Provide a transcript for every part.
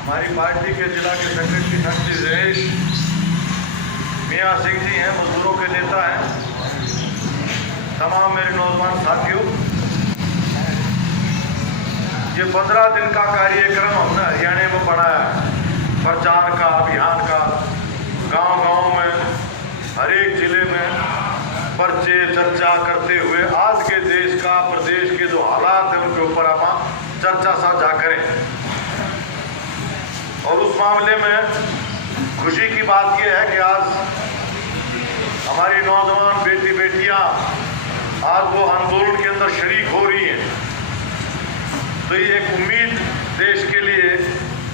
हमारी पार्टी के जिला के सेक्रेटरी साथी जयेश मियाँ सिंह जी हैं, मजदूरों के नेता हैं। तमाम मेरे नौजवान साथियों, ये 15 दिन का कार्यक्रम हमने हरियाणा में बनाया है, प्रचार का, अभियान का। गांव-गांव में, हर एक जिले में पर्चे चर्चा करते हुए आज के देश का, प्रदेश के जो हालात हैं उनके ऊपर हम चर्चा साझा करें। और उस मामले में खुशी की बात यह है कि आज हमारी नौजवान बेटी बेटियां आज वो आंदोलन के अंदर शरीक हो रही हैं। तो ये एक उम्मीद देश के लिए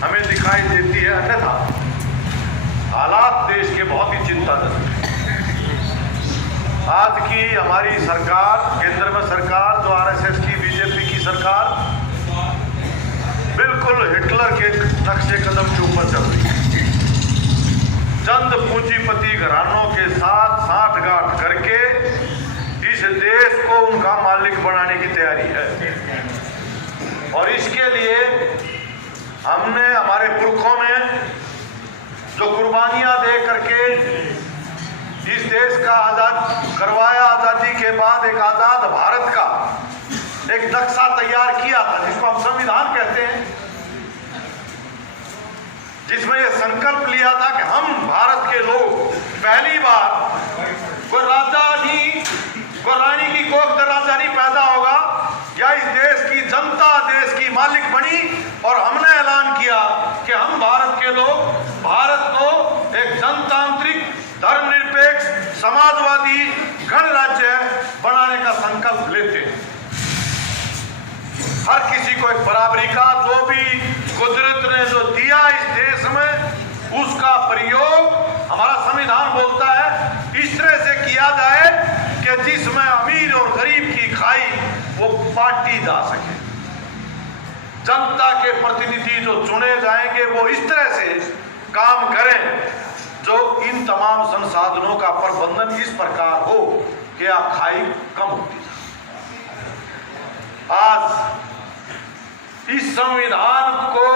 हमें दिखाई देती है। अन्यथा हालात देश के बहुत ही चिंताजनक हैं। आज की हमारी सरकार, केंद्र में सरकार जो आरएसएस की, बीजेपी की सरकार, बिल्कुल हिटलर के नक्शे कदम के ऊपर चल रही है। चंद पूंजीपति घरानों के साथ साठगांठ करके इस देश को उनका मालिक बनाने की तैयारी है। और इसके लिए हमने, हमारे पुरखों ने जो कुर्बानियां दे करके इस देश का आजाद करवाया, आजादी के बाद एक आजाद भारत का एक नक्शा तैयार किया था, जिसको हम संविधान कहते हैं, जिसमें यह संकल्प लिया था कि हम भारत के लोग पहली बार कोई राजा नहीं, कोई रानी की कोख दर राजा नहीं पैदा होगा, या इस देश की जनता देश की मालिक बनी। और हमने ऐलान किया कि हम भारत के लोग भारत को एक जनतांत्रिक, धर्मनिरपेक्ष, समाजवादी गणराज्य बनाने का संकल्प लेते हैं। हर किसी को एक बराबरी का, जो भी कुदरत ने जो दिया इस देश में, उसका प्रयोग हमारा संविधान बोलता है इस तरह से किया जाए कि जिसमें अमीर और गरीब की खाई वो बांटी जा सके। जनता के प्रतिनिधि जो चुने जाएंगे वो इस तरह से काम करें जो इन तमाम संसाधनों का प्रबंधन इस प्रकार हो कि आप खाई कम होती जाए। आज इस संविधान को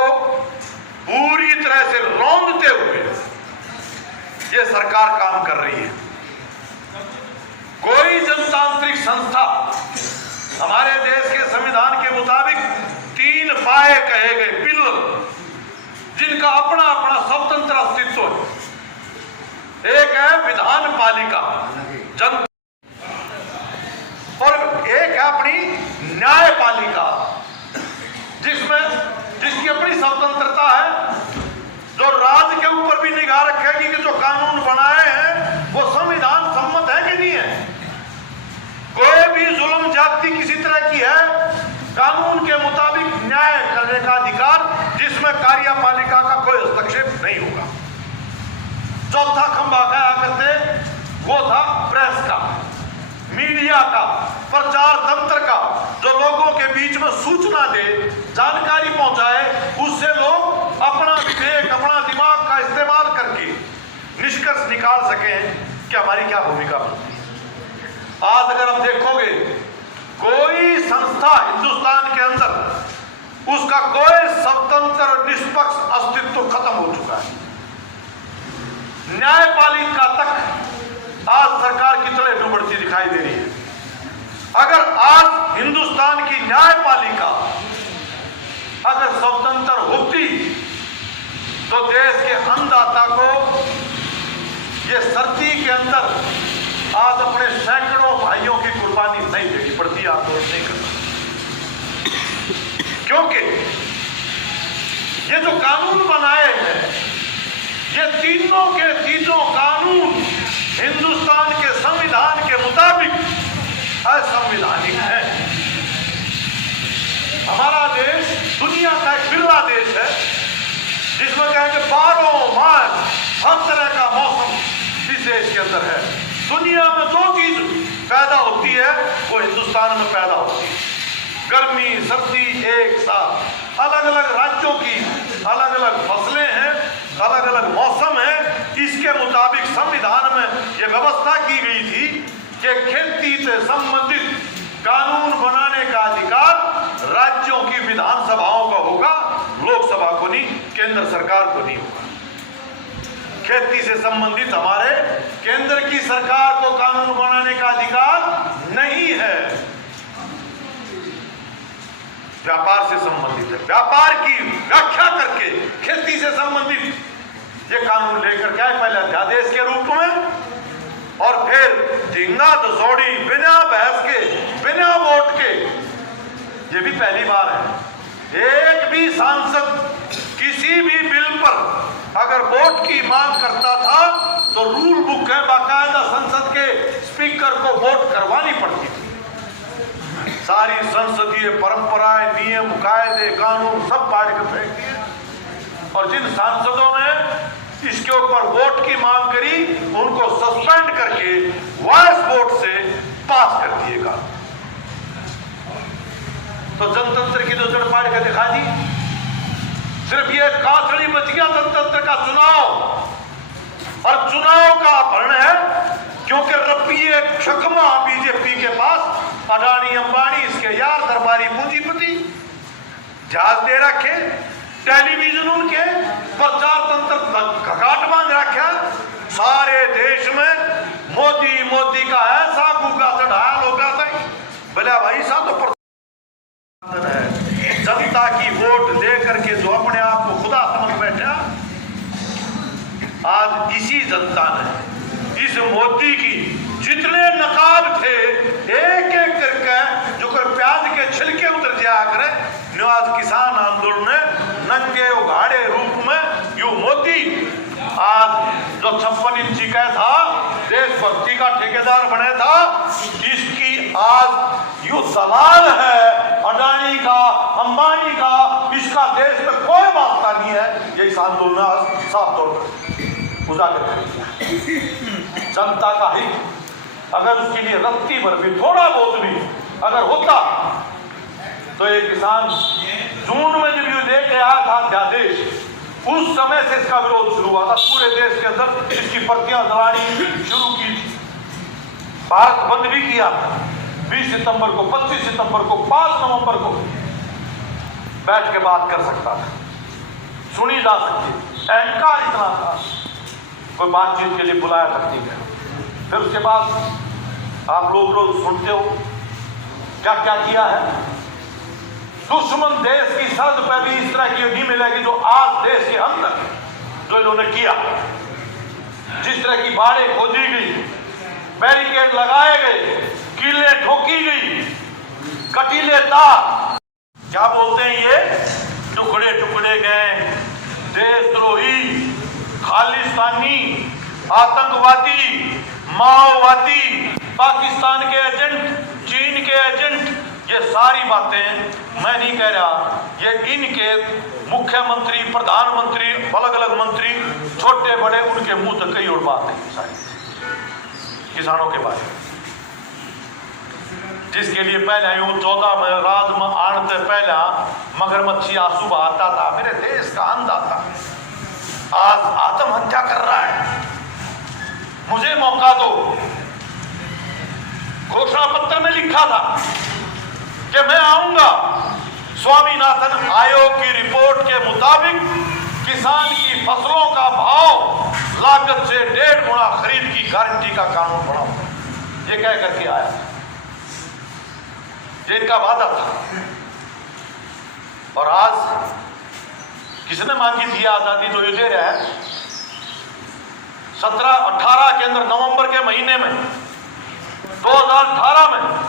पूरी तरह से रौंदते हुए ये सरकार काम कर रही है। कोई जनतांत्रिक संस्था, हमारे देश के संविधान के मुताबिक 3 पाए कहे गए, पिलर, जिनका अपना अपना स्वतंत्र अस्तित्व है। एक है विधान पालिका, जन, और एक है अपनी न्यायपालिका, जिसकी अपनी स्वतंत्रता है, जो राज्य के ऊपर भी निगाह रखेगी कि जो कानून बनाए हैं वो संविधान सम्मत है कि नहीं है। कोई भी जुल्म ज्यादती किसी तरह की है, कानून के मुताबिक न्याय करने का अधिकार, जिसमें कार्यपालिका का कोई हस्तक्षेप नहीं होगा। चौथा खंभा कहा करते वो था प्रेस का, मीडिया का, प्रचार तंत्र का, जो लोगों के बीच में सूचना दे, जानकारी पहुंचाए, उससे लोग अपना विवेक, अपना दिमाग का इस्तेमाल करके निष्कर्ष निकाल सकें कि हमारी क्या भूमिका बनती है। आज अगर आप देखोगे, कोई संस्था हिंदुस्तान के अंदर उसका कोई स्वतंत्र और निष्पक्ष अस्तित्व खत्म हो चुका है। न्यायपालिका तक आज सरकार की तरह डूबती दिखाई दे रही है। अगर आज हिंदुस्तान की न्यायपालिका अगर स्वतंत्र होती तो देश के अन्नदाता को ये सर्दी के अंदर आज अपने सैकड़ों भाइयों की कुर्बानी नहीं देनी पड़ती, आंदोलन नहीं करना। क्योंकि ये जो कानून बनाए हैं, ये तीनों के तीनों कानून हिंदुस्तान के संविधान के मुताबिक असंवैधानिक है। हमारा देश दुनिया का एक बिरला देश है जिसमें कहेंगे 12 मास हर तरह का मौसम इस देश के अंदर है। दुनिया में जो चीज पैदा होती है वो हिंदुस्तान में पैदा होती है। गर्मी सर्दी एक साथ, अलग अलग राज्यों की अलग अलग फसलें हैं, अलग अलग मौसम है। इसके मुताबिक संविधान में यह व्यवस्था की गई थी कि खेती से संबंधित कानून बनाने का अधिकार राज्यों की विधानसभाओं का होगा, लोकसभा को नहीं। केंद्र सरकार को नहीं होगा। खेती से संबंधित हमारे केंद्र की सरकार को कानून बनाने का अधिकार नहीं है। व्यापार से संबंधित है, व्यापार की व्याख्या करके खेती से संबंधित ये कानून लेकर के आए, पहले अध्यादेश के रूप में और फिर झींगा दसौड़ी बिना बहस के, बिना वोट के। ये भी पहली बार है एक भी सांसद किसी भी बिल पर अगर वोट की मांग करता था तो रूल बुक है, बाकायदा संसद के स्पीकर को वोट करवानी पड़ती थी। सारी संसदीय परंपराएं, नियम, कायदे, कानून सब पाड़ के फेंक दिए और जिन सांसदों ने इसके ऊपर वोट की मांग करी उनको सस्पेंड करके वॉइस वोट से पास कर दिएगा। तो जनतंत्र की तो जड़ पाड़ के दिखा दी। सिर्फ ये कांचड़ी बच गया जनतंत्र का चुनाव, और चुनाव का अपहरण है क्योंकि रपिए छकमा बीजेपी के पास अडानी अंबानी इसके यार दरबारी पूंजीपति जहाज दे रखे, टेलीविजन उनके प्रचार तंत्र घाट बांध रखा। सारे देश में मोदी मोदी का ऐसा गुगा चढ़ाया लोग बोले भाई साहब तो जनता की वोट लेकर के जो अपने आप को खुदा समझ बैठा, आज इसी जनता ने इस मोदी की जितने नकाब थे एक एक करके जो कर प्याज के छिलके उतर जाया करे, आज किसान आंदोलन ने नंगे उघाड़े रूप में यू मोदी आज जो 56 इंची का था, देशभक्ति का ठेकेदार बने था, इसकी आज यू दलाल है अडानी का, अंबानी का, इसका देश में कोई वास्ता नहीं है। यही आंदोलन साफ तौर पर उजागर कर दिया। जनता का हित अगर उसके लिए रत्ती भर भी थोड़ा बहुत भी अगर होता तो एक किसान जून में जब ये लेके आया था अध्यादेश, उस समय से इसका विरोध शुरू हुआ था। पूरे देश के अंदर इसकी प्रतियां जलानी शुरू की थी। भारत बंद भी किया 20 सितंबर को, 25 सितंबर को, 5 नवंबर को बैठ के बात कर सकता था, सुनी जा सकती। अहंकार इतना था, कोई बातचीत के लिए बुलाया तक नहीं गया। फिर उसके बाद आप लोग रोज सुनते हो क्या क्या किया है। दुश्मन देश की सरहद पर भी इस तरह की नहीं मिलेगी जो आज देश के अंदर जो इन्होंने किया। जिस तरह की बाड़ें खोदी गई, बैरिकेड लगाए गए, कीलें ठोकी गई, कटीले तार, क्या बोलते हैं ये, टुकड़े टुकड़े गए, देशद्रोही, खालिस्तानी, आतंकवादी, माओवादी, पाकिस्तान के एजेंट, चीन के एजेंट, ये सारी बातें मैं नहीं कह रहा, ये इनके मुख्यमंत्री, प्रधानमंत्री, अलग अलग मंत्री, छोटे बड़े, उनके मुंह तक कई और बातें सारी किसानों के बारे में, जिसके लिए पहले यूं 14 में राज में आने पहले मगरमच्छी आंसू बहाता था, मेरे देश का अन्नदाता आज आत्महत्या कर रहा है, मुझे मौका दो। घोषणा पत्र में लिखा था कि मैं आऊंगा। स्वामीनाथन आयोग की रिपोर्ट के मुताबिक किसान की फसलों का भाव लागत से 1.5 गुना खरीद की गारंटी का कानून बनाऊंगा, ये कह करके आया, ये इनका वादा था। और आज किसने मांगी थी आजादी जो ये दे रहा है? 17-18 के अंदर नवंबर के महीने में 2018 में